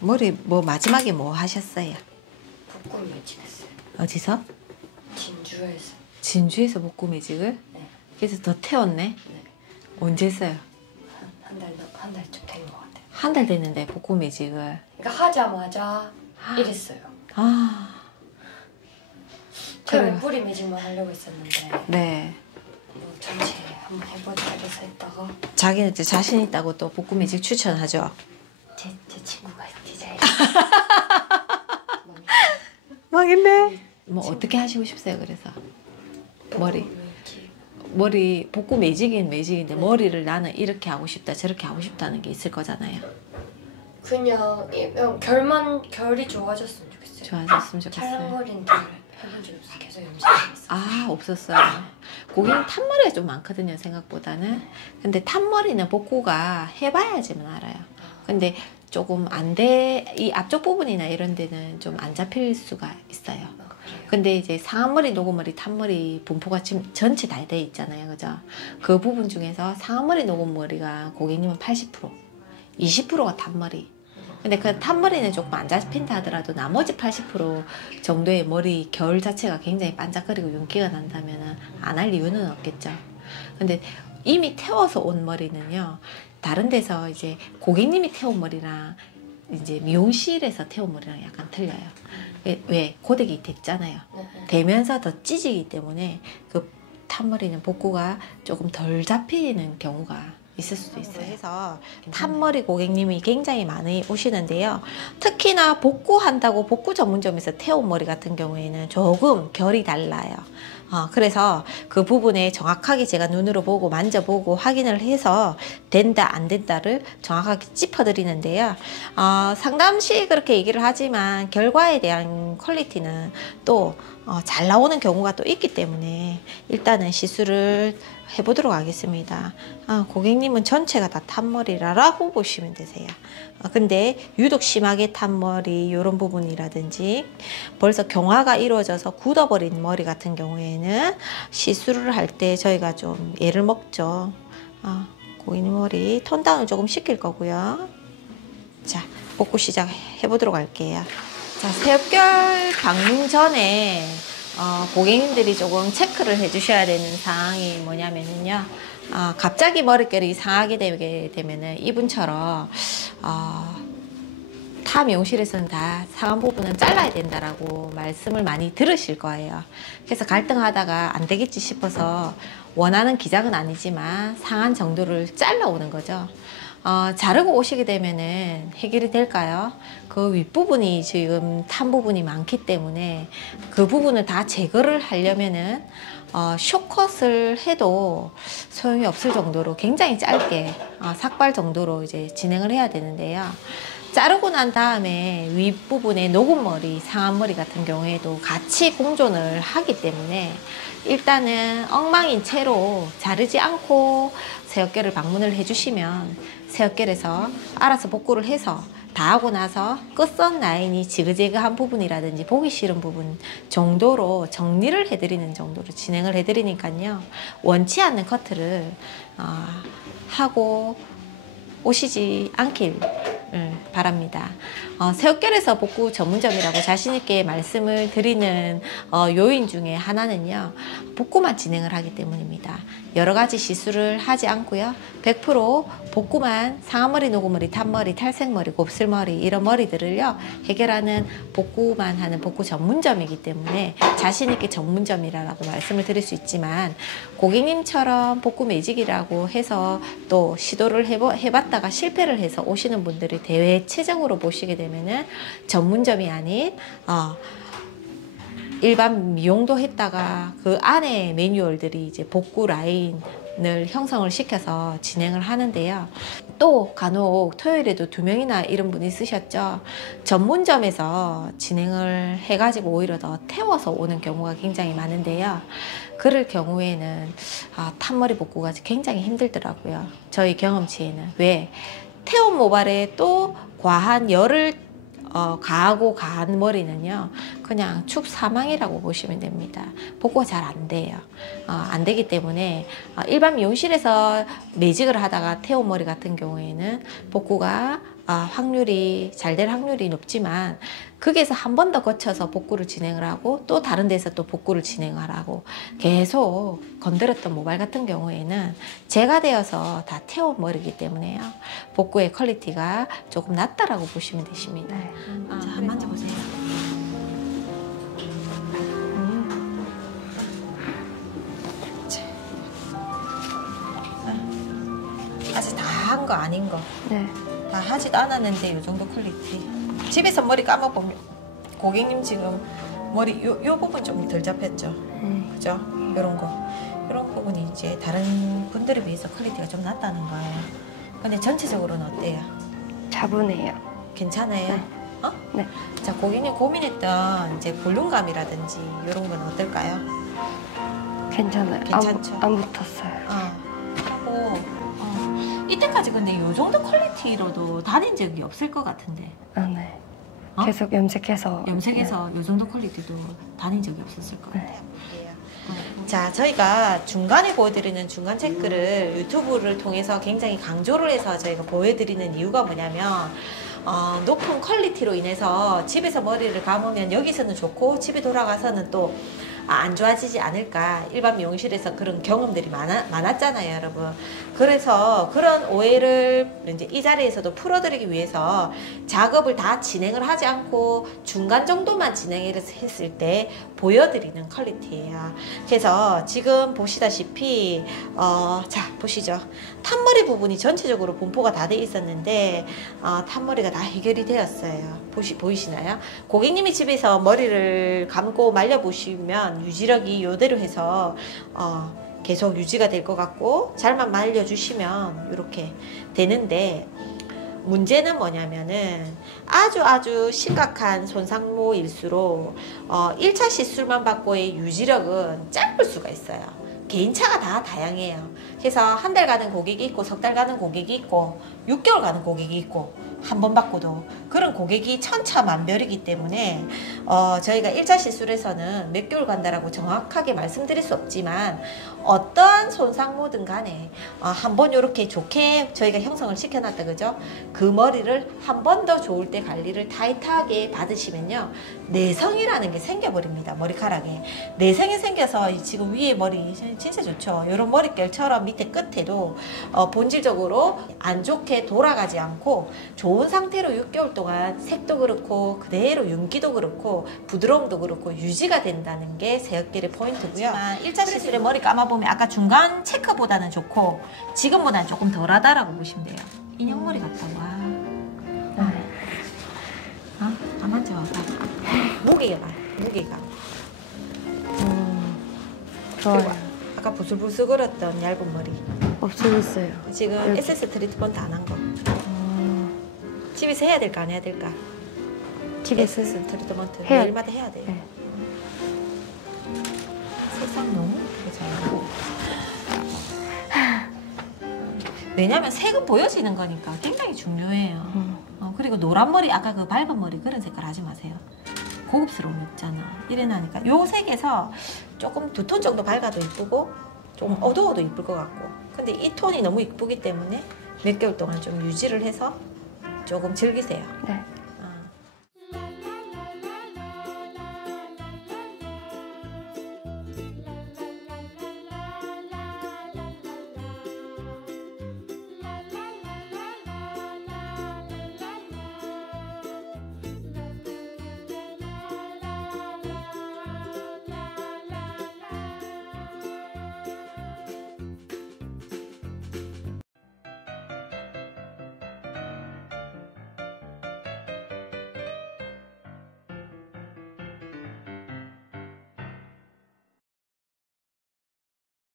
머리 뭐 마지막에 뭐 하셨어요? 복구 매직했어요. 어디서? 진주에서. 진주에서 복구 매직을? 네. 그래서 더 태웠네? 네. 언제 했어요? 한 달쯤 된 것 같아요. 한 달 됐는데 복구 매직을. 그러니까 하자마자 이랬어요. 아. 처음에 그래요. 뿌리 매직만 하려고 했었는데 네. 뭐 전체 한번 해보자 해서 했다가 자기는 이제 자신 있다고 또 복구 매직 추천하죠? 제 친구가 디자인 망했네. 뭐 어떻게 하시고 싶어요? 그래서 머리 복구 매직인 매직인데 네. 머리를 나는 이렇게 하고 싶다 저렇게 하고 싶다는 게 있을 거잖아요. 그냥 결이 좋아졌으면 좋겠어요. 좋아졌으면 좋겠어요. 찰랑거리는 덜 해본 적 없어요. 계속 염색했어요. 아 없었어요. 고객님 탄머리가 좀 많거든요 생각보다는. 근데 탄머리는 복구가 해봐야지만 알아요. 근데 조금 안 돼, 이 앞쪽 부분이나 이런 데는 좀 안 잡힐 수가 있어요. 근데 이제 상한머리, 노고머리, 탄머리 분포가 지금 전체 다 돼 있잖아요. 그죠? 그 부분 중에서 상한머리, 노고머리가 고객님은 80%, 20%가 탄머리. 근데 그 탄머리는 조금 안 잡힌다 하더라도 나머지 80% 정도의 머리 결 자체가 굉장히 반짝거리고 윤기가 난다면 안 할 이유는 없겠죠. 근데 이미 태워서 온 머리는요, 다른 데서 이제 고객님이 태운 머리랑 이제 미용실에서 태운 머리랑 약간 틀려요. 왜? 고데기 됐잖아요. 되면서 더 찢이기 때문에 그 탄머리는 복구가 조금 덜 잡히는 경우가 있을 수도 있어요. 그래서 탄머리 고객님이 굉장히 많이 오시는데요. 특히나 복구한다고 복구 전문점에서 태운 머리 같은 경우에는 조금 결이 달라요. 그래서 그 부분에 정확하게 제가 눈으로 보고 만져보고 확인을 해서 된다 안 된다를 정확하게 짚어드리는데요. 상담 시 그렇게 얘기를 하지만 결과에 대한 퀄리티는 또 잘 나오는 경우가 또 있기 때문에 일단은 시술을 해보도록 하겠습니다. 고객님은 전체가 다 탄머리라고 보시면 되세요. 근데 유독 심하게 탄머리 이런 부분이라든지 벌써 경화가 이루어져서 굳어버린 머리 같은 경우에는 시술을 할 때 저희가 좀 애를 먹죠. 고객님 머리 톤다운을 조금 시킬 거고요. 자, 복구 시작해 보도록 할게요. 자, 새벽결 방문 전에 고객님들이 조금 체크를 해 주셔야 되는 사항이 뭐냐면요. 갑자기 머릿결이 이상하게 되게 되면은 이분처럼 타 미용실에서는 다 상한 부분은 잘라야 된다라고 말씀을 많이 들으실 거예요. 그래서 갈등하다가 안 되겠지 싶어서 원하는 기장은 아니지만 상한 정도를 잘라오는 거죠. 자르고 오시게 되면은 해결이 될까요? 그 윗부분이 지금 탄 부분이 많기 때문에 그 부분을 다 제거를 하려면은 숏컷을 해도 소용이 없을 정도로 굉장히 짧게 삭발 정도로 이제 진행을 해야 되는데요. 자르고 난 다음에 윗부분에 녹음머리, 상한머리 같은 경우에도 같이 공존을 하기 때문에 일단은 엉망인 채로 자르지 않고 새어결을 방문을 해주시면 새어결에서 알아서 복구를 해서 다 하고 나서 끝선 라인이 지그재그한 부분이라든지 보기 싫은 부분 정도로 정리를 해드리는 정도로 진행을 해드리니까요. 원치 않는 커트를 하고 오시지 않길 바랍니다. 새어결에서 복구 전문점이라고 자신있게 말씀을 드리는 요인 중에 하나는요. 복구만 진행을 하기 때문입니다. 여러 가지 시술을 하지 않고요. 100% 복구만 상한머리, 노고머리, 탄머리, 탈색머리, 곱슬머리 이런 머리들을요. 해결하는 복구만 하는 복구 전문점이기 때문에 자신있게 전문점이라고 말씀을 드릴 수 있지만 고객님처럼 복구 매직이라고 해서 또 시도를 해봤다가 실패를 해서 오시는 분들이 대체적으로 보시게 되면은 전문점이 아닌 일반 미용도 했다가 그 안에 매뉴얼들이 이제 복구 라인을 형성을 시켜서 진행을 하는데요. 또 간혹 토요일에도 2명이나 이런 분이 있으셨죠. 전문점에서 진행을 해가지고 오히려 더 태워서 오는 경우가 굉장히 많은데요. 그럴 경우에는 탄머리 복구가 굉장히 힘들더라고요. 저희 경험치에는. 왜? 태운 모발에 또 과한 열을 가하고 가한 머리는요 그냥 축 사망이라고 보시면 됩니다. 복구가 잘 안 돼요. 안 되기 때문에 일반 미용실에서 매직을 하다가 태운 머리 같은 경우에는 복구가 확률이 잘 될 확률이 높지만 거기에서 한 번 더 거쳐서 복구를 진행을 하고 또 다른 데서 또 복구를 진행하라고 계속 건드렸던 모발 같은 경우에는 재가 되어서 다 태운 머리이기 때문에요. 복구의 퀄리티가 조금 낮다라고 보시면 되십니다. 네. 자, 만져보세요. 아직 다 한 거 아닌 거. 네. 다 하지도 않았는데 이 정도 퀄리티. 집에서 머리 감아보면 고객님 지금 머리 요 부분 좀 덜 잡혔죠. 그죠? 요런 거. 요런 부분이 이제 다른 분들에 비해서 퀄리티가 좀 낮다는 거예요. 근데 전체적으로는 어때요? 차분해요. 괜찮아요? 네. 어? 네. 자, 고객님 고민했던 이제 볼륨감이라든지 이런 건 어떨까요? 괜찮아요. 괜찮죠? 안 붙었어요. 하고 이때까지 근데 이 정도 퀄리티로도 다닌 적이 없을 것 같은데. 아, 네. 어? 계속 염색해서. 염색해서 이 정도 퀄리티도 다닌 적이 없었을 것 네. 같아요. 자, 저희가 중간에 보여드리는 중간 체크를 유튜브를 통해서 굉장히 강조를 해서 저희가 보여드리는 이유가 뭐냐면 높은 퀄리티로 인해서 집에서 머리를 감으면 여기서는 좋고 집에 돌아가서는 또 안 좋아지지 않을까. 일반 미용실에서 그런 경험들이 많았잖아요, 여러분. 그래서 그런 오해를 이제 이 자리에서도 풀어드리기 위해서 작업을 다 진행을 하지 않고 중간 정도만 진행했을 때 보여드리는 퀄리티예요. 그래서 지금 보시다시피 자, 보시죠. 탑머리 부분이 전체적으로 분포가 다 돼 있었는데 탑머리가 다 해결이 되었어요. 보이시나요? 고객님이 집에서 머리를 감고 말려보시면 유지력이 이대로 해서 계속 유지가 될 것 같고 잘만 말려주시면 이렇게 되는데, 문제는 뭐냐면은 아주 심각한 손상모일수록 1차 시술만 받고의 유지력은 짧을 수가 있어요. 개인차가 다 다양해요. 그래서 한 달 가는 고객이 있고 석 달 가는 고객이 있고 6개월 가는 고객이 있고 한 번 받고도 그런 고객이 천차만별이기 때문에 저희가 1차 시술에서는 몇 개월 간다라고 정확하게 말씀드릴 수 없지만 어떠한 손상모든 간에 한 번 이렇게 좋게 저희가 형성을 시켜놨다, 그죠? 그 머리를 한 번 더 좋을 때 관리를 타이트하게 받으시면요, 내성이라는 게 생겨버립니다. 머리카락에 내성이 생겨서 지금 위에 머리 진짜 좋죠. 이런 머릿결처럼 밑에 끝에도 본질적으로 안 좋게 돌아가지 않고 좋은 상태로 6개월 동안 색도 그렇고 그대로 윤기도 그렇고 부드러움도 그렇고 유지가 된다는 게 새어깨의 포인트고요. 1차 시술에 머리 감아보면 아까 중간 체크보다는 좋고 지금보다는 조금 덜하다라고 보시면 돼요. 인형머리 같다고. 안 만져봐. 무게가 좋아요. 아까 부슬부슬거렸던 얇은 머리 없어졌어요. 지금 여기. SS 트리트먼트 안 한 거. 집에서 해야 될까 안 해야 될까? 집에서 SS 트리트먼트 해야- 매일마다 해야 돼요. 네. 세상 너무 예쁘게 잘 나고. 왜냐면 색은 보여지는 거니까 굉장히 중요해요. 그리고 노란 머리, 아까 그 밝은 머리 그런 색깔 하지 마세요. 고급스러움 있잖아. 이래나니까 요 색에서 조금 두 톤 정도 밝아도 이쁘고 좀 어두워도 이쁠 것 같고, 근데 이 톤이 너무 이쁘기 때문에 몇 개월 동안 좀 유지를 해서 조금 즐기세요. 네.